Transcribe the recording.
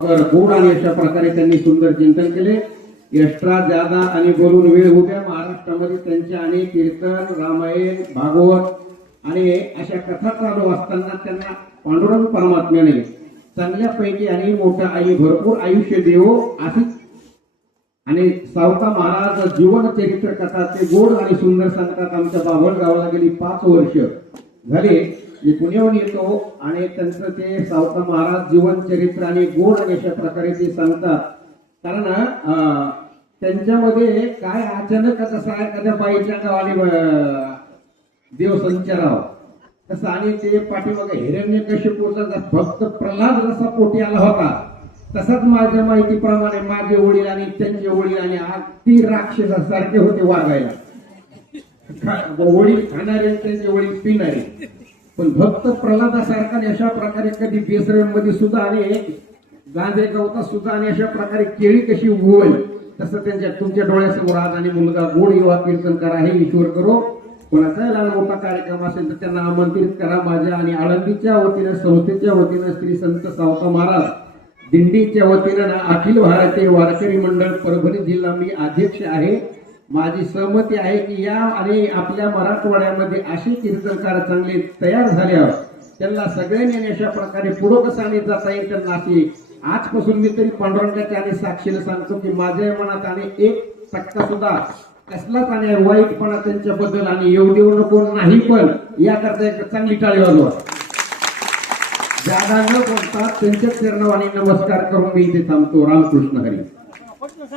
गोड आणि अशा प्रकारे त्यांनी सुंदर चिंतन केले. एक्स्ट्रा ज्यादा आणि बोलून वेळ उद्या महाराष्ट्रामध्ये त्यांचे अनेक कीर्तन, रामायण, भागवत आणि अशा कथा चालू असताना त्यांना पांडुरंग परमात्म्याने चांगल्यापैकी आणि मोठं आई भरपूर आयुष्य देवो अशी आणि सावता महाराज जीवन चरित्र कथा ते गोड आणि सुंदर सांगतात. आमच्या बाभळगावाला गेली 5 वर्ष झाले मी पुण्याहून येतो आणि त्यांचं ते सावता महाराज जीवन चरित्र आणि गोड आणि अशा प्रकारे ते सांगतात. कारण त्यांच्यामध्ये काय अचानक कसं आहे एखाद्या बाईच्या गावाने देव संचाराव तसं आणि ते पाठीमागे हिरण्यकश्यपूचा भक्त प्रल्हाद जसा पोटी आला होता तसाच माझ्या माहितीप्रमाणे माझे वडील आणि त्यांचे वडील आणि अगदी राक्षसासारखे होते वागायला. वडील खाणारे त्यांचे वडील पिणारे पण भक्त प्रल्हादासारखा अशा प्रकारे कधी बेसऱ्यांमध्ये सुद्धा आणि गांजे गवतात सुद्धा आणि अशा प्रकारे केळी कशी उगवेल तसं त्यांच्या तुमच्या डोळ्यासमोर आज आणि मुलगा गोड युवा कीर्तन करा हे ईश्वर करो. कोणाचाही लहान मोठा कार्यक्रम असेल तर त्यांना आमंत्रित करा. माझ्या आणि आळंदीच्या वतीनं संस्थेच्या वतीनं श्री संत सावता महाराज दिंडीच्या वतीनं अखिल भारतीय वारकरी मंडळ परभणी जिल्हा मी अध्यक्ष आहे. माझी सहमती आहे की या आणि आपल्या मराठवाड्यामध्ये असे कीर्तनकार चांगले तयार झाल्यावर त्यांना सगळ्यांनी अशा प्रकारे पुढे कसं आणि जाता येईल त्यांना अशी आजपासून मी तरी पांडुरंगाच्या आणि साक्षीला सांगतो की माझ्या मनात आणि 1% सुद्धा कसलाच आणि वाईटपणा त्यांच्याबद्दल आणि येऊ देऊ नको नाही पण याकरता एक चांगली टाळी वाजवा. जागा न बोलता त्यांच्या चरणावानी नमस्कार करून मी इथे थांबतो. रामकृष्ण हरी.